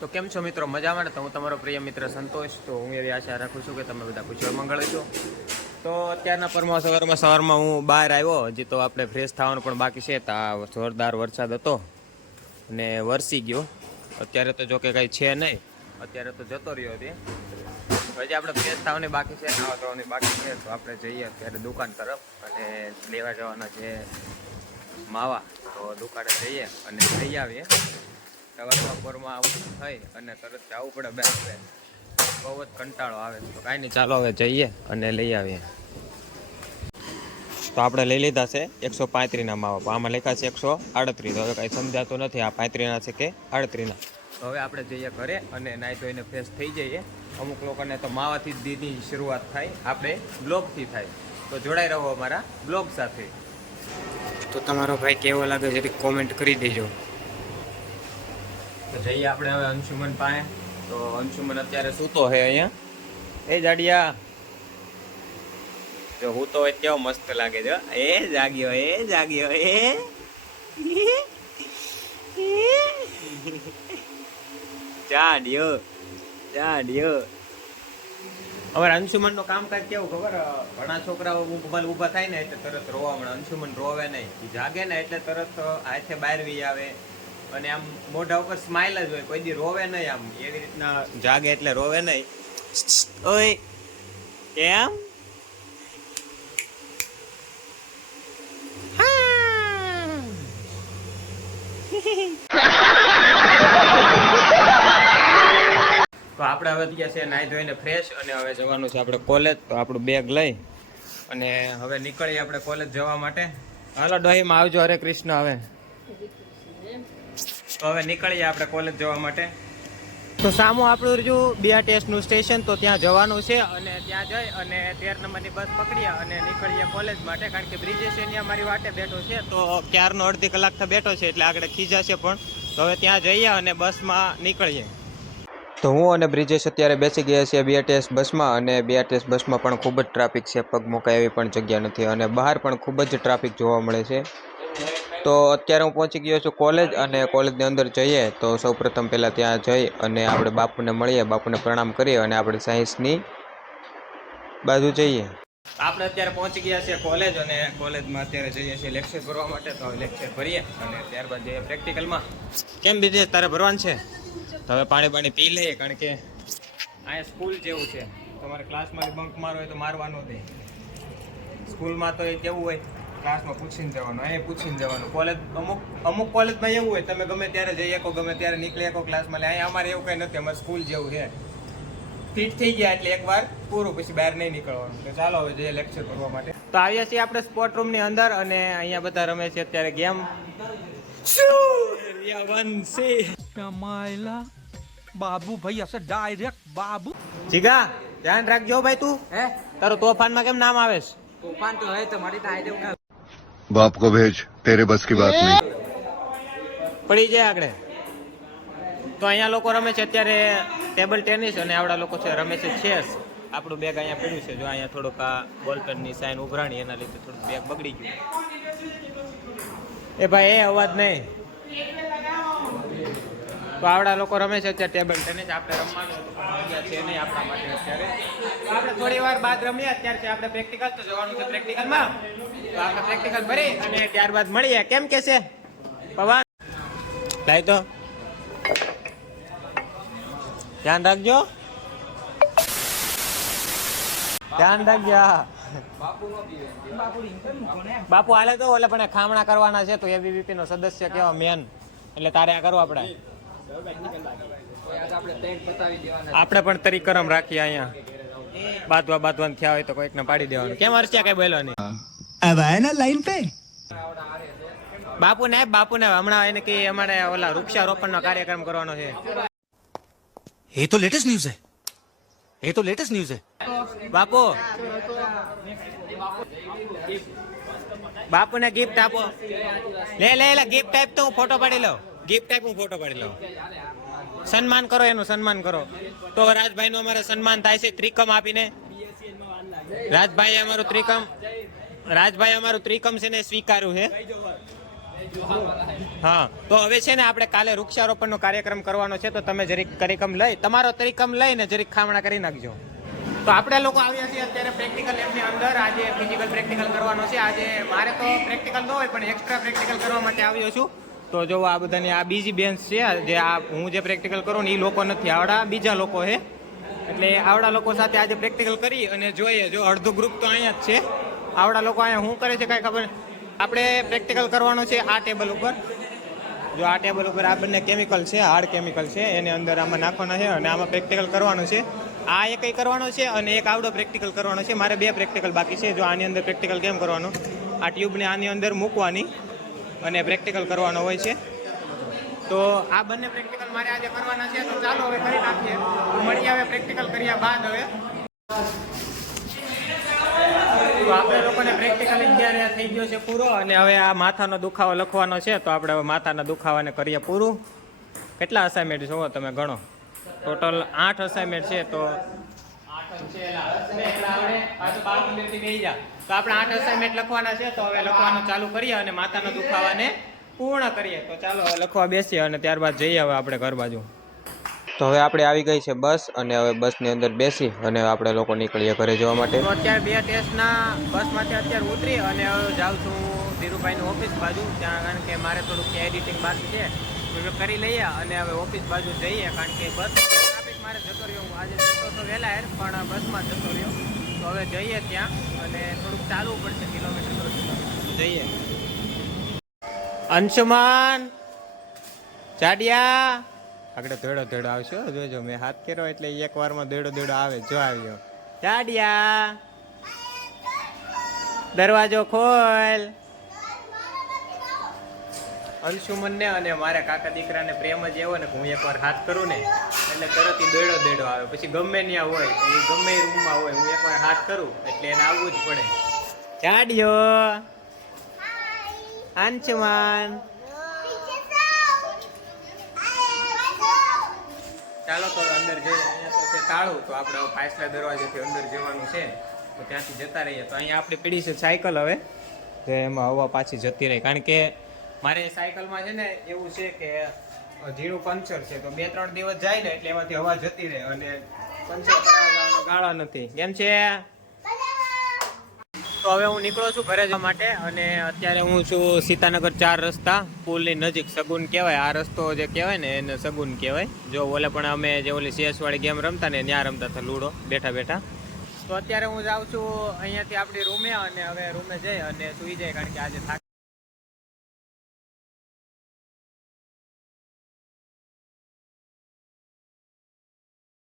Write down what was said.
તો કેમ છો મિત્રો? મજામાં તો હું તમારો પ્રિય મિત્ર સંતોષ. તો હું એવી આશા રાખું છું કે તમે બધા કુશળ મંગળ છો તો અત્યારના પરમા સવારમાં સવારમાં હું બહાર આવ્યો. હજી તો આપણે ફ્રેશ થવાનું પણ બાકી છે. તો આ જોરદાર વરસાદ હતો અને વરસી ગયો. અત્યારે તો જો કે કંઈ છે નહીં. અત્યારે તો જતો રહ્યો તે હજી આપણે ફ્રેશ થવાની બાકી છે. નાવા ધોવાની બાકી છે. તો આપણે જઈએ અત્યારે દુકાન તરફ અને લેવા જવાના છે માવા. તો દુકાને જઈએ અને લઈ આવીએ. સવારમાં પોરમાં આવું થઈ અને તરત જવું પડે બેસ બેસ બહુ જ કંટાળો આવે તો કાંઈ નહીં ચાલો હવે જઈએ અને લઈ આવીએ. તો આપણે લઈ લીધા છે એકસો પાંત્રીસના માવા. આમાં લખ્યા છે એકસો આડત્રીસ. હવે કાંઈ સમજાતું નથી આ પાંત્રીસના છે કે આડત્રીસના. તો હવે આપણે જઈએ ઘરે અને નાહી ધોઈને ફ્રેશ થઈ જઈએ. અમુક લોકોને તો માવાથી જ દીની શરૂઆત થાય. આપણે બ્લોગથી થાય. તો જોડાઈ રહો અમારા બ્લોગ સાથે. તો તમારો ભાઈ કેવો લાગે છે કોમેન્ટ કરી દેજો. જઈએ આપણે હવે અંશુમન પાસે. તો અંશુમન અત્યારે સૂતો છે અહીંયા. એ જાડિયા. જો હું તો કેવો મસ્ત લાગે છે એ જાગ્યો એ જાગ્યો, એ. ચાડ્યો ચાડ્યો હવે અંશુમનનું કામકાજ કેવું ખબર? ઘણા છોકરાઓ ઊભા ઊભા થાય ને એટલે તરત રોવા મળે. અંશુમન રોવે નહીં. જાગે ને એટલે તરત હાથે બહાર વી આવે. અને આમ મોઢા ઉપર સ્માઇલ જ હોય કોઈ દી રોવે નહીં આમ એવી રીતના. જાગે એટલે રોવે નહીં. ઓય કેમ? તો આપણે હવે ગયા છે નાહી ધોઈને ફ્રેશ અને હવે જવાનું છે આપણે કોલેજ તો આપણું બેગ લઈ અને હવે નીકળીએ આપણે કોલેજ જવા માટે. હાલો ડોહીમાં આવજો હરે કૃષ્ણ હવે. તો હવે નીકળીએ આપણે કોલેજ જવા માટે. તો સામું આપણું રહ્યું બીઆરટીએસનું સ્ટેશન તો ત્યાં જવાનું છે અને ત્યાં જઈ અને તેર નંબરની બસ પકડીએ અને નીકળીએ કોલેજ માટે કારણ કે બ્રિજેશ અહીંયા મારી વાટે બેઠો છે. તો ક્યારનો અડધી કલાક તો બેઠો છે એટલે આગળ ખીજાશે પણ. તો હવે ત્યાં જઈએ અને બસમાં નીકળીએ. તો હું અને બ્રિજેશ અત્યારે બેસી ગયા છીએ બીઆરટીએસ બસમાં અને બીઆરટીએસ બસમાં પણ ખૂબ જ ટ્રાફિક છે. પગ મુકાય એવી પણ જગ્યા નથી અને બહાર પણ ખૂબ જ ટ્રાફિક જોવા મળે છે. તો અત્યારે હું પહોંચી ગયો છું કોલેજ અને કોલેજની અંદર જઈએ તો સૌપ્રથમ પહેલાં ત્યાં જઈ અને આપણે બાપુને મળીએ, બાપુને પ્રણામ કરીએ અને આપણે સાયન્સની બાજુ જઈએ. આપણે અત્યારે પહોંચી ગયા છીએ કોલેજ અને કોલેજમાં અત્યારે જઈએ છીએ લેક્ચર ભરવા માટે. તો લેક્ચર ભરીએ અને ત્યારબાદ જઈએ પ્રેક્ટિકલમાં. કેમ બીજે તારે ભરવાનું છે? તો હવે પાણી પાણી પી લઈએ, કારણ કે અહીંયા સ્કૂલ જેવું છે. તમારે ક્લાસમાં બંક મારો હોય તો મારવાનું દે. સ્કૂલમાં તો એ કેવું હોય? ક્લાસમાં પૂછીને જવાનું એ પૂછીને જવાનું. કોલેજ અમુક અમુક કોલેજમાં એવું હોય તમે ગમે ત્યારે જઈ શકો ગમે ત્યારે નીકળી શકો ક્લાસમાં લે અહીંયા અમારે એવું કંઈ નથી અમારે સ્કૂલ જેવું છે. ફિટ થઈ ગયા એટલે એકવાર પૂરું પછી બહાર નહીં નીકળવાનું. તો ચાલો હવે જઈએ લેક્ચર કરવા માટે. તો આવ્યા છીએ આપણે સ્પોર્ટ રૂમની અંદર અને અહીંયા બધા રમે છે અત્યારે ગેમ. બાબુ ભાઈ હશે ડાયરેક્ટ બાબુ. જીગા ધ્યાન રાખજો ભાઈ તું. હે? તારું તોફાનમાં કેમ નામ આવે છે? તોફાન તો હે મારી તો ઉઠા बाप को भेज तेरे बस की बात नहीं પડી જાય આગળ તો અહીંયા લોકો રમે છે અત્યારે ટેબલ ટેનિસ અને આવડા લોકો છે રમે છે ચેસ આપણું બેગ અહીંયા પડ્યું છે જો અહીંયા થોડુંક આ બોલ્ટનની સાઈન ઉભરાણી એના લીધે થોડુંક બેગ બગડી ગયું એ ભાઈ એ અવાજ નહીં તો આવડા લોકો રમે છે અત્યારે ટેબલ ટેનિસ આપણે રમવાનું છે નહીં આપણા માટે અત્યારે. આપણે થોડી વાર બાદ રમીએ, અત્યારે છે આપણે પ્રેક્ટિકલ તો જવાનું છે પ્રેક્ટિકલમાં તો આપણે પ્રેક્ટિકલ ભરી અને ત્યારબાદ મળીએ. કેમ કે છે? પવાન? લાઈ તો. ધ્યાન રાખજો. ધ્યાન રાખજો બાપુ હાલે તો એટલે પણ ખામણા કરવાના છે, તો એબીવીપી નો સદસ્ય કેવા મેન એટલે તારે આ કરવું આપણે આપણે પણ તરીકરમ રાખીએ અહીંયા. બાતવા બાતવાન થયા હોય તો કોઈક ને પાડી દેવાનું. કેમ હર્ષ્યા કઈ બોલો નહીં? લાઈન પે? બાપુ ને બાપુ ને હમણાં એને કે અમારે ઓલા વૃક્ષારોપણ નો કાર્યક્રમ કરવાનો છે. એ તો લેટેસ્ટ ન્યૂઝ છે. એ તો લેટેસ્ટ ન્યૂઝ છે. બાપુ. બાપુને ગિફ્ટ આપો. લે લે ગિફ્ટ ટાઈપ તો હું ફોટો પાડી લઉં. ગિફ્ટ આપ હું ફોટો પાડી લઉં. સન્માન કરો એનું, સન્માન કરો. તો રાજભાઈ નું અમારે સન્માન થાય છે ત્રિકમ આપીને. રાજભાઈ અમારું ત્રિકમ રાજભાઈ અમારું ત્રિકમ છે ને સ્વીકાર્યું છે. હા, તો હવે છે ને આપણે કાલે વૃક્ષારોપણનો કાર્યક્રમ કરવાનો છે, તો તમે જરીક ત્રિકમ લઈ, તમારો તરીકમ લઈને જરીક ખામણા કરી નાખજો. તો આપણે લોકો આવ્યા છીએ અત્યારે પ્રેક્ટિકલ લેબની અંદર, આજે ફિઝિકલ પ્રેક્ટિકલ કરવાનો છે. આજે મારે તો પ્રેક્ટિકલ ન હોય, પણ એક્સ્ટ્રા પ્રેક્ટિકલ કરવા માટે આવ્યો છું. તો જો આ બધાની આ બીજી બેન્ચ છે, જે આ હું જે પ્રેક્ટિકલ કરું ને એ લોકો નથી. આવડા બીજા લોકો છે એટલે આવડા લોકો સાથે આજે પ્રેક્ટિકલ કરી અને જોઈએ, જો અડધું ગ્રુપ તો અહીંયા જ છે. આવડા લોકો અહીંયા શું કરે છે, કાંઈ ખબર આપણે પ્રેક્ટિકલ કરવાનો છે આ ટેબલ ઉપર. જો આ ટેબલ ઉપર આ બંને કેમિકલ છે હાર્ડ કેમિકલ છે, એને અંદર આમાં નાખવાના છે અને આમાં પ્રેક્ટિકલ કરવાનું છે. આ એક કરવાનો છે અને એક આવડો પ્રેક્ટિકલ કરવાનો છે. મારે બે પ્રેક્ટિકલ બાકી છે. જો આની અંદર પ્રેક્ટિકલ કેમ કરવાનું? આ ટ્યુબને આની અંદર મૂકવાની. અને પ્રેક્ટિકલ કરવાનો હોય છે. તો આ બંને પ્રેક્ટિકલ મારે આજે કરવાના છે. તો ચાલો હવે કરી નાખીએ. મળી હવે પ્રેક્ટિકલ કર્યા બાદ હવે. આપણે લોકોને પ્રેક્ટિકલ અત્યારે થઈ ગયો છે પૂરો અને હવે આ માથાનો દુખાવો લખવાનો છે. તો આપણે હવે માથાના દુખાવાને કરીએ પૂરું. કેટલા અસાઇનમેન્ટ જોવો તમે ગણો ટોટલ આઠ અસાઇનમેન્ટ છે તો આઠ છે તો આપણે આઠ અસાઇનમેન્ટ લખવાના છે તો હવે લખવાનું ચાલુ કરીએ અને માતાના દુખાવાને પૂર્ણ કરીએ. તો ચાલો હવે લખવા બેસીએ અને ત્યારબાદ જઈએ હવે આપણે ઘર બાજુ. તો હવે આપણે આવી ગઈ છે બસ અને હવે બસની અંદર બેસી અને આપણે લોકો નીકળીએ ઘરે જવા માટે. અત્યારે બે ટેસ્ટના બસમાંથી અત્યારે ઉતરી અને હવે જાઉં છું ધીરુભાઈની ઓફિસ બાજુ ત્યાં કારણ કે મારે થોડુંક એડિટિંગ બાકી છે. તો કરી લઈએ અને હવે ઓફિસ બાજુ જઈએ કારણ કે બસ ટ્રાફિક મારે જતો રહ્યો. આજે જતો તો વહેલા પણ બસમાં જતો રહ્યો. હવે જઈએ ત્યાં અને થોડુંક ચાલવું પડશે કિલોમીટર જઈએ. અંશુમાન! ચાડિયા આગળ ધોડો ધોડો આવશો જોજો, મેં હાથ કર્યો એટલે એક વારમાં દોડો દોડો આવે, જો આવ્યો. ચાડિયા દરવાજો ખોલ! અંશુમનને અને મારા કાકા દીકરાને પ્રેમ જ એવો ને હું એકવાર હાથ કરું ને એટલે તરત ઈ બેડો દોડો આવે. પછી ગમે ત્યાં હોય એ ગમે એ રૂમમાં હોય હું એકવાર હાથ કરું એટલે એને આવવું જ પડે. ચાડ્યો અંશુમન ચાલો તો અંદર જઈએ. અહીંયા તો છે તાળું તો આપણે પાછલા દરવાજેથી અંદર જવાનું છે. તો ત્યાંથી જતા રહીએ. તો અહીંયા આપણી પીડી છે સાયકલ હવે. જે એમાં હવા પાછી જતી રહી. કારણ કે મારે સાયકલમાં છે ને એવું છે કે ઝીણું પંચર છે તો બે ત્રણ દિવસ જાય ને એટલે એમાંથી હવા જતી રહે અને પંચર જવાનો નથી. કેમ છે? તો હવે હું નીકળું છું ઘરે જવા માટે અને અત્યારે હું છું સીતાનગર ચાર રસ્તા પુલની નજીક સગુન કહેવાય. આ રસ્તો જે કહેવાય ને એને સગુન કહેવાય. જો ઓલે પણ અમે જે ઓલી CS વાળી ગેમ રમતા ને ત્યાં રમતા હતા લૂડો બેઠા બેઠા. તો અત્યારે હું જાઉં છું અહીંયાથી આપણી રૂમે અને હવે રૂમે જઈ અને સુઈ જાય કારણ કે આજે થાક